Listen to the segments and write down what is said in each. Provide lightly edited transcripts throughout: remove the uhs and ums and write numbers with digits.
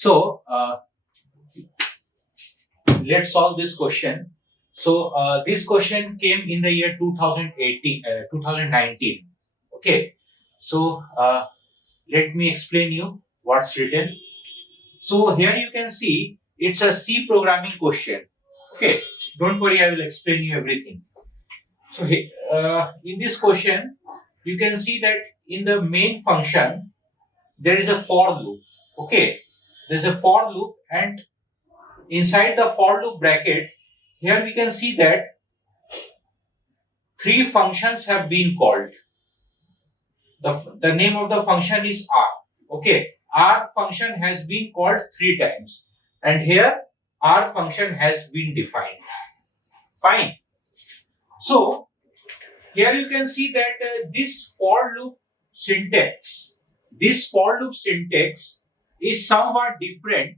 So let's solve this question. So this question came in the year 2019. Okay. So let me explain you what's written. So here you can see it's a C programming question. Okay. Don't worry, I will explain you everything. So in this question, you can see that in the main function there is a for loop. Okay. There's a for loop, and inside the for loop bracket, here we can see that three functions have been called. The name of the function is R. Okay. R function has been called 3 times. And here R function has been defined. Fine. So here you can see that this for loop syntax is somewhat different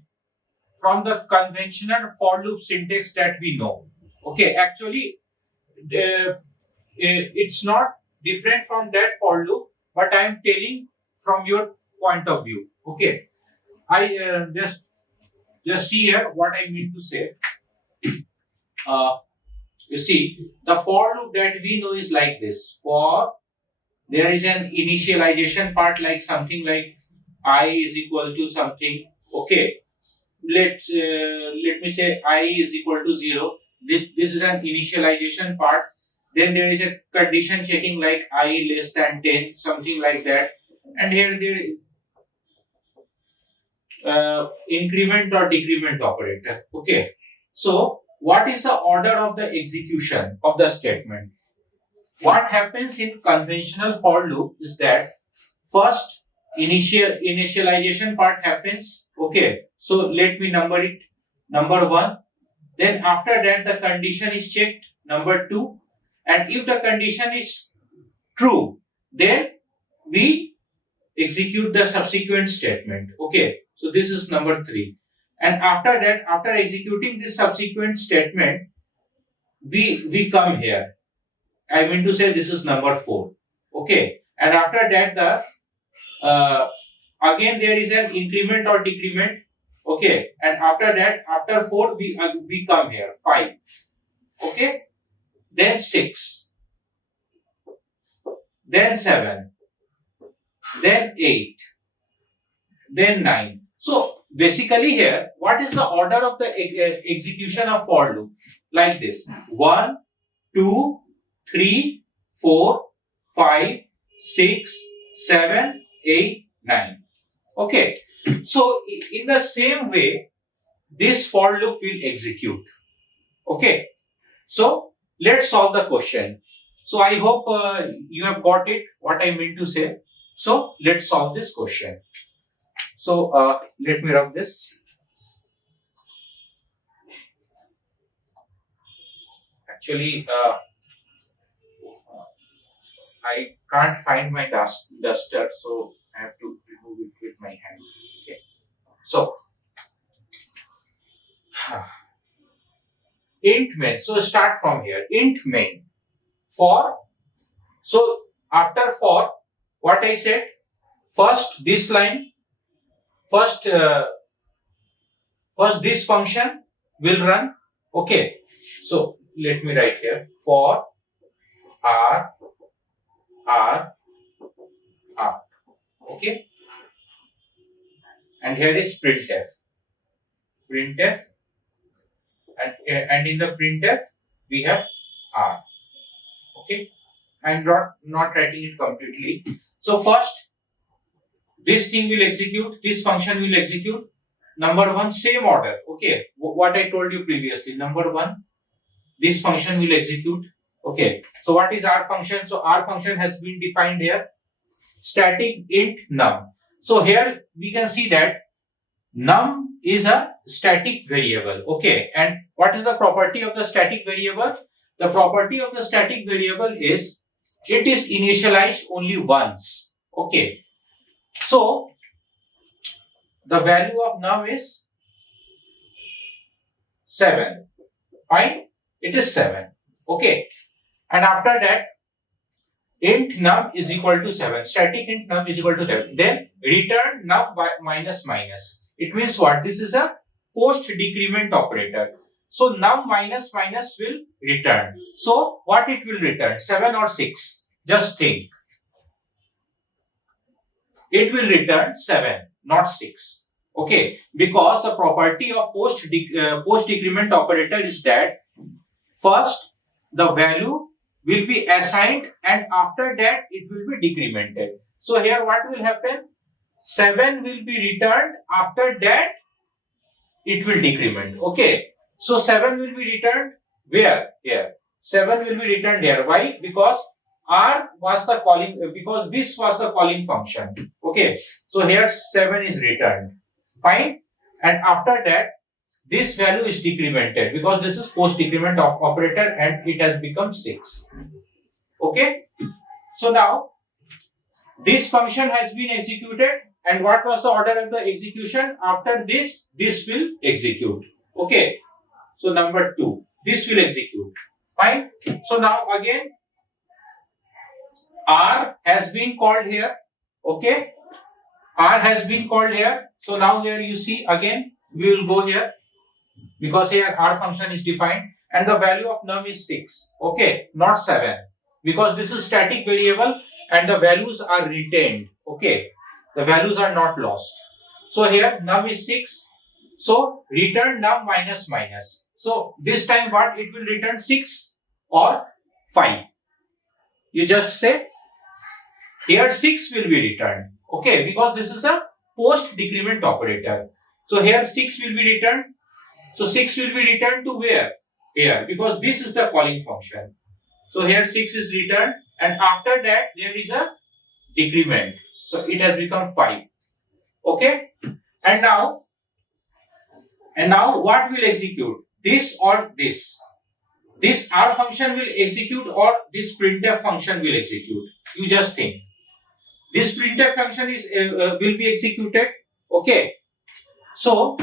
from the conventional for loop syntax that we know. Okay, actually, it's not different from that for loop, but I am telling from your point of view. Okay, I just see here what I mean to say. You see, the for loop that we know is like this. For there is an initialization part, like something like I is equal to something. Okay, let me say I is equal to 0. This is an initialization part. Then there is a condition checking like I less than 10, something like that. And here there is increment or decrement operator. Okay. So what is the order of the execution of the statement? What happens in conventional for loop is that first initialization part happens. Okay. So let me number it. Number 1. Then after that the condition is checked. Number 2. And if the condition is true, then we execute the subsequent statement. Okay. So this is number 3. And after that, after executing this subsequent statement, we come here. I mean to say this is number 4. Okay. And after that, the again there is an increment or decrement. Okay. And after that, after 4, we come here 5. Okay. Then 6. Then 7. Then 8. Then 9. So basically here, what is the order of the execution of for loop? Like this: 1, 2, 3, 4, 5, 6, 7, 8, 9. Okay. So in the same way, this for loop will execute. Okay. So let's solve the question. So I hope you have got it, what I mean to say. So let's solve this question. So let me rub this. Actually, I can't find my duster, so I have to remove it with my hand. Okay. So int main. So start from here. Int main for. So after for, what I said, first this line. First this function will run. Okay. So let me write here for R. Okay. And here is printf. And in the printf we have R. Okay. I'm not writing it completely. So first, this thing will execute, this function will execute. Number 1, same order. Okay, what I told you previously. Number 1, this function will execute. Okay, so what is R function? So R function has been defined here. Static int num. So here we can see that num is a static variable. Okay, and what is the property of the static variable? The property of the static variable is it is initialized only once. Okay. So the value of num is 7. Fine, it is 7. Okay, and after that, int num is equal to 7. Static int num is equal to 7. Then return num by minus. It means what? This is a post decrement operator. So num minus minus will return. So what it will return? 7 or 6? Just think. It will return 7, not 6. Okay, because the property of post decrement operator is that first the value will be assigned and after that it will be decremented. So here what will happen? 7 will be returned, after that it will decrement. Okay, so 7 will be returned where? Here. 7 will be returned here. Why? Because R was the calling, because this was the calling function. Okay, so here 7 is returned. Fine. And after that, this value is decremented because this is post decrement operator and it has become 6. Okay. So now this function has been executed, and what was the order of the execution? After this, this will execute. Okay. So number 2, this will execute. Fine. So now again, R has been called here. Okay. R has been called here. So now here you see again, we will go here because here R function is defined and the value of num is 6. Okay. Not 7 because this is static variable and the values are retained. Okay. The values are not lost. So here num is 6. So return num minus minus. So this time what it will return? 6 or 5. You just say here 6 will be returned. Okay, because this is a post decrement operator. So here 6 will be returned. So 6 will be returned to where? Here, because this is the calling function. So here 6 is returned and after that there is a decrement. So it has become 5. Okay, and now what will execute? This or this? This R function will execute or this printf function will execute? You just think. This printf function is will be executed. Okay. So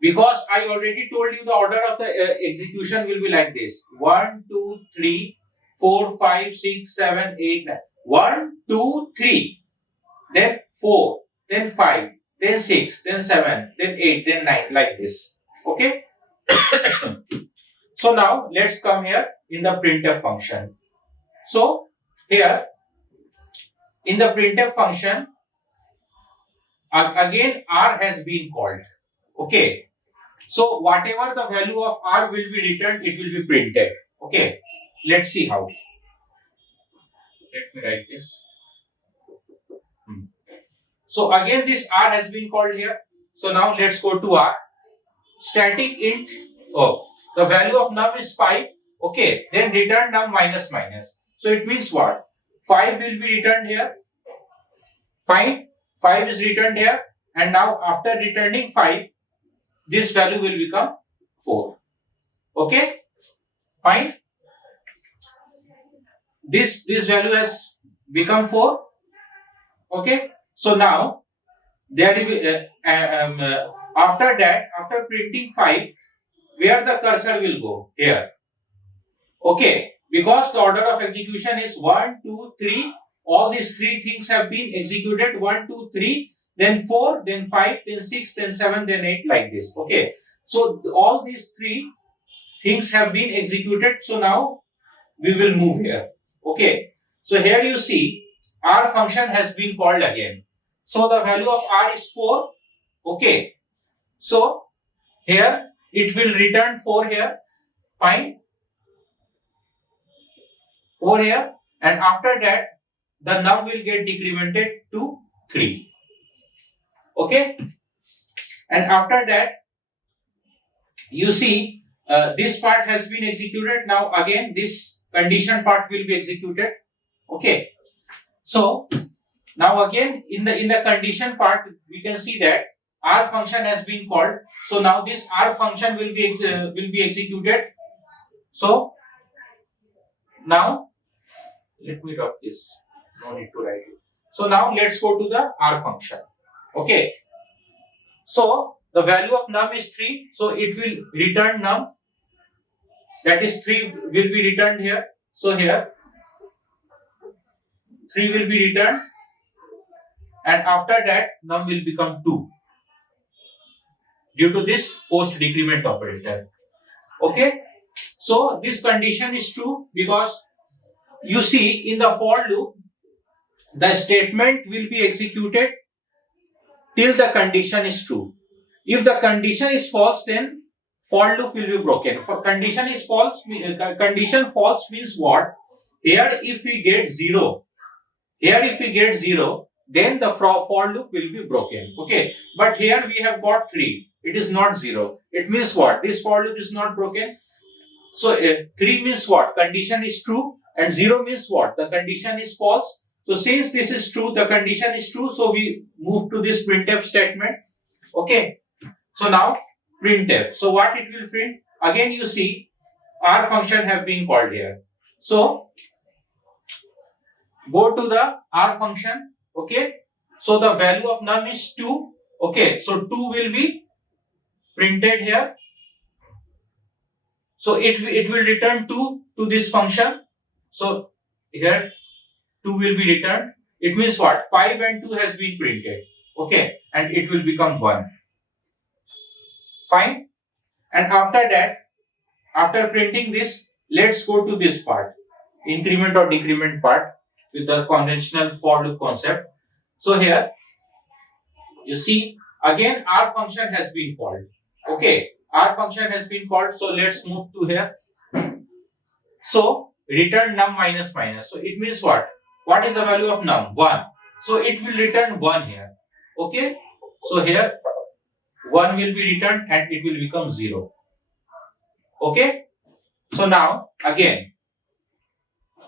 because I already told you the order of the execution will be like this: 1, 2, 3, 4, 5, 6, 7, 8, 9. 1, 2, 3, then 4, then 5, then 6, then 7, then 8, then 9, like this. Okay. So now let's come here in the printf function. So here in the printf function, again R has been called. Okay. So whatever the value of R will be returned, it will be printed. Okay. Let's see how. Let me write this. So again this R has been called here. So now let's go to R. Static int. Oh, the value of num is 5. Okay. Then return num minus minus. So it means what? 5 will be returned here. Fine. 5 is returned here. And now after returning 5, this value will become 4. Okay. Fine. This value has become 4. Okay. So now there will be, after that, after printing 5, where the cursor will go? Here. Okay. Because the order of execution is 1, 2, 3. All these 3 things have been executed. 1, 2, 3, then 4, then 5, then 6, then 7, then 8, like this. Okay. So all these 3 things have been executed. So now we will move here. Okay. So here you see R function has been called again. So the value of R is 4. Okay. So here it will return 4 here. Fine. 4 here. And after that the num will get decremented to 3. Okay. And after that you see this part has been executed. Now again this condition part will be executed. Okay. So now again in the condition part we can see that R function has been called. So now this R function will be executed. So now let me drop this. No need to write it. So now let's go to the R function. Okay. So the value of num is 3. So it will return num. That is 3 will be returned here. So here 3 will be returned. And after that num will become 2. due to this post decrement operator. Okay, so this condition is true because you see in the for loop the statement will be executed till the condition is true. If the condition is false, then for loop will be broken. For condition is false, condition false means what? Here if we get 0, then the for loop will be broken. Okay, but here we have got 3. It is not 0. It means what? This for loop is not broken. So 3 means what? Condition is true, and 0 means what? The condition is false. So since this is true, the condition is true, so we move to this printf statement. Okay. So now printf. So what it will print? Again you see R function have been called here. So go to the R function. Okay. So the value of num is 2. Okay. So 2 will be printed here. So it will return 2 to this function. So here 2 will be returned. It means what? 5 and 2 has been printed. Okay. And it will become 1. Fine. And after that, after printing this, let's go to this part, increment or decrement part with the conventional for loop concept. So here you see again R function has been called. Okay, R function has been called. So let's move to here. So return num minus minus. So it means what? What is the value of num? 1. So it will return 1 here. Okay. So here 1 will be returned and it will become 0. Okay. So now again,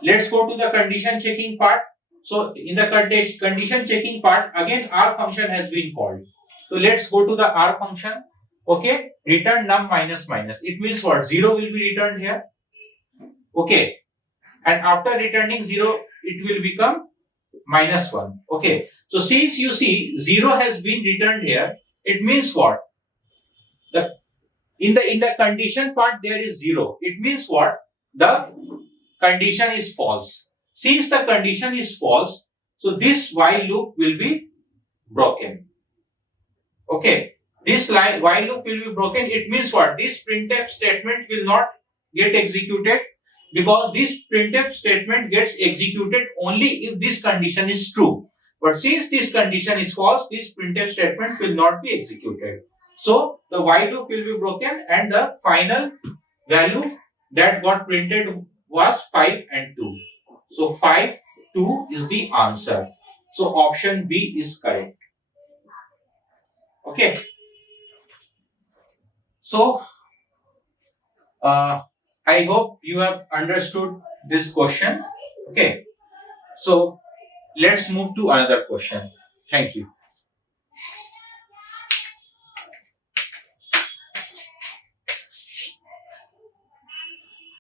let's go to the condition checking part. So in the condition checking part, again R function has been called. So let's go to the R function. Okay. Return num minus minus. It means what? 0 will be returned here. Okay. And after returning 0, it will become minus 1. Okay. So since you see 0 has been returned here, it means what? In the condition part there is 0. It means what? The condition is false. Since the condition is false, so this while loop will be broken. Okay. This while loop will be broken. It means what? This printf statement will not get executed, because this printf statement gets executed only if this condition is true. But since this condition is false, this printf statement will not be executed. So the while loop will be broken and the final value that got printed was 5 and 2. So 5, 2 is the answer. So option B is correct. Okay. So I hope you have understood this question. Okay. So let's move to another question. Thank you.